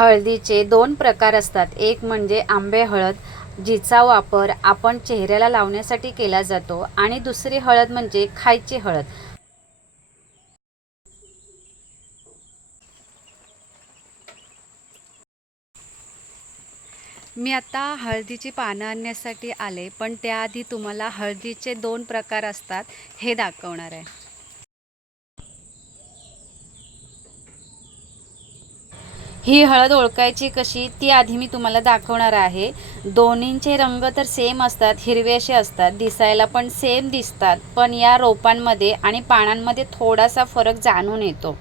हळदीचे दोन प्रकार असतात. एक म्हणजे आंबे हळद जिचा वापर आपण चेहऱ्याला लावण्यासाठी केला जातो. आणि दुसरी हळद म्हणजे खायची हळद. मी आता हळदीची पानं आणण्यासाठी आले पण त्याआधी तुम्हाला हळदीचे दोन प्रकार असतात हे दाखवणार आहे. ही हळद ओळखायची कशी ती आधी मी तुम्हाला दाखवणार आहे. दोन्हींचे रंग तर सेम असतात हिरवे असे असतात दिसायला पण सेम दिसतात पण या रोपांमध्ये आणि पानांमध्ये थोडासा फरक जाणून येतो.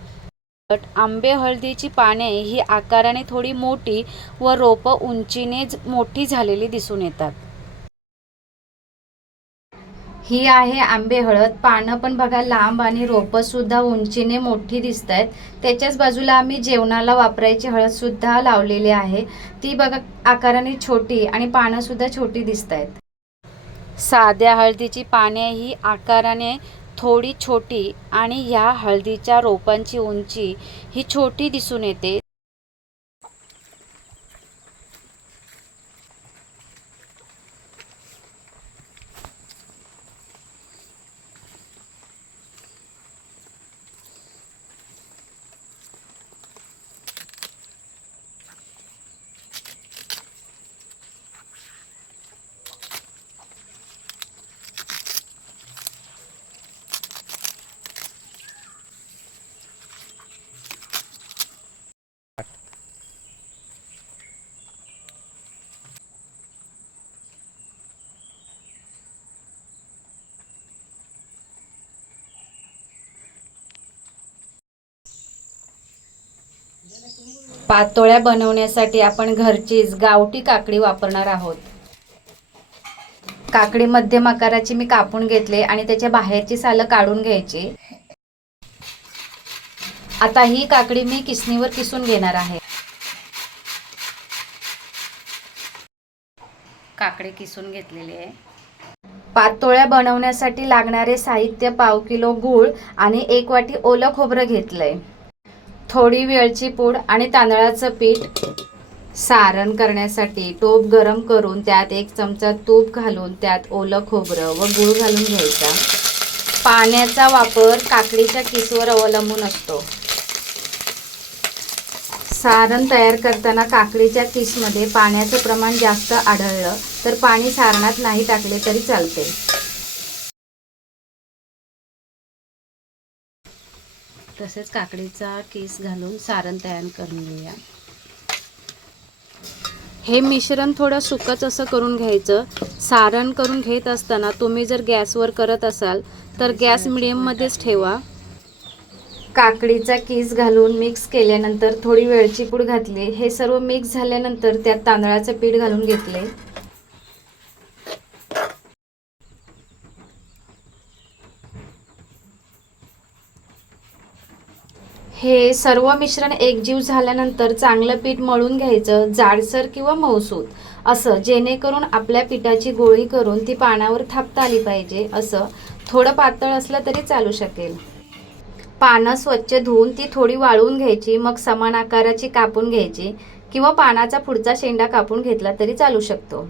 बट आंबे हळदीची पाने ही आकाराने थोडी मोठी व रोपं उंचीने मोठी झालेली दिसून येतात. ही आहे आंबे हळद पानं पण बघा लांब आणि रोपं सुद्धा उंचीने मोठी दिसत आहेत त्याच्याच बाजूला आम्ही जेवणाला वापरायची हळद सुद्धा लावलेली आहे. ती बघा आकाराने छोटी आणि पानं सुद्धा छोटी दिसत आहेत साध्या हळदीची पाने ही आकाराने थोडी छोटी आणि ह्या हळदीच्या रोपांची उंची ही छोटी दिसून येते. पातोळ्या बनवण्यासाठी आपण घरचीच गावठी काकडी वापरणार आहोत. काकडी मध्यम आकाराची मी कापून घेतले आणि त्याच्या बाहेरची सालं काढून घ्यायची. आता ही काकडी मी किसणीवर किसून घेणार आहे. काकडी किसून घेतलेली आहे. पातोळ्या बनवण्यासाठी लागणारे साहित्य पाव किलो गूळ आणि एक वाटी ओलं खोबरं घेतलंय. थोडी वेळची पूड आणि तांदळाचं पीठ सारण करण्यासाठी टोप गरम करून त्यात एक चमचा तूप घालून त्यात ओलं खोबरं व गूळ घालून घ्यायचा. पाण्याचा वापर काकडीच्या किसवर अवलंबून असतो. सारण तयार करताना काकडीच्या किसमध्ये पाण्याचं प्रमाण जास्त आढळलं तर पाणी सारणात नाही टाकले तरी चालते. तसेच काकडीचा केस घालून सारण तयार करून घेऊया. हे मिश्रण थोडं सुकच असं करून घ्यायचं. सारण करून घेत असताना तुम्ही जर गॅसवर करत असाल तर गॅस मिडियममध्येच ठेवा. काकडीचा केस घालून मिक्स केल्यानंतर थोडी वेळची पूड घातली. हे सर्व मिक्स झाल्यानंतर त्यात तांदळाचं पीठ घालून घेतले. हे सर्व मिश्रण एकजीव झाल्यानंतर चांगलं पीठ मळून घ्यायचं जाडसर किंवा मऊसूत असं जेणेकरून आपल्या पिठाची गोळी करून ती पानावर थापता आली पाहिजे असं थोडं पातळ असलं तरी चालू शकेल. पानं स्वच्छ धुवून ती थोडी वाळवून घ्यायची मग समान आकाराची कापून घ्यायची किंवा पानाचा पुढचा शेंडा कापून घेतला तरी चालू शकतो.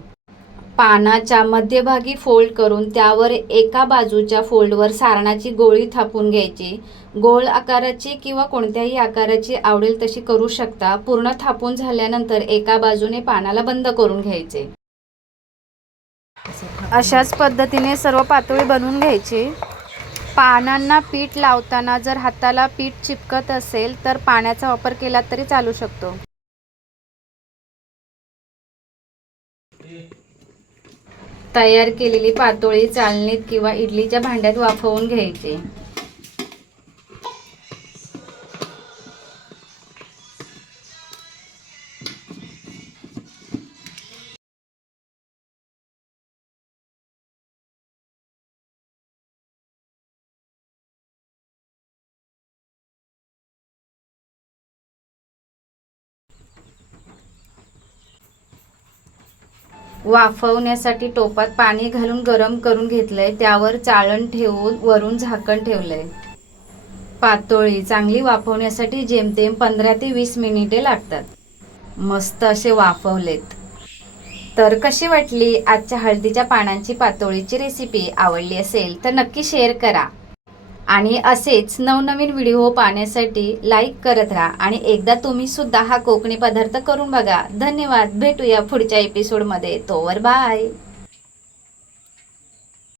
पानाच्या मध्यभागी फोल्ड करून त्यावर एका बाजूच्या फोल्डवर सारणाची गोळी थापून घ्यायची. गोल आकाराची किंवा कोणत्याही आकाराची आवडेल तशी करू शकता. पूर्ण थापून झाल्यानंतर एका बाजूने पानाला बंद करून घ्यायचे. अशाच पद्धतीने सर्व पातळी बनवून घ्यायची. पानांना पीठ लावताना जर हाताला पीठ चिपकत असेल तर पाण्याचा वापर केला तरी चालू शकतो. तयार केलेली पातोळी चालणीत किंवा इडलीच्या भांड्यात वाफवून घ्यायची. वाफवण्यासाठी टोपात पाणी घालून गरम करून घेतलंय. त्यावर चाळण ठेवून वरून झाकण ठेवलंय. पातोळी चांगली वाफवण्यासाठी जेमतेम पंधरा ते वीस मिनिटे लागतात. मस्त असे वाफवलेत. तर कशी वाटली आजच्या हळदीच्या पानांची पातोळीची रेसिपी आवडली असेल तर नक्की शेअर करा. आणि असेच नवनवीन व्हिडिओ पाहण्यासाठी लाईक करत राहा आणि एकदा तुम्ही सुद्धा हा कोकणी पदार्थ करून बघा. धन्यवाद. भेटूया पुढच्या एपिसोडमध्ये तोवर बाय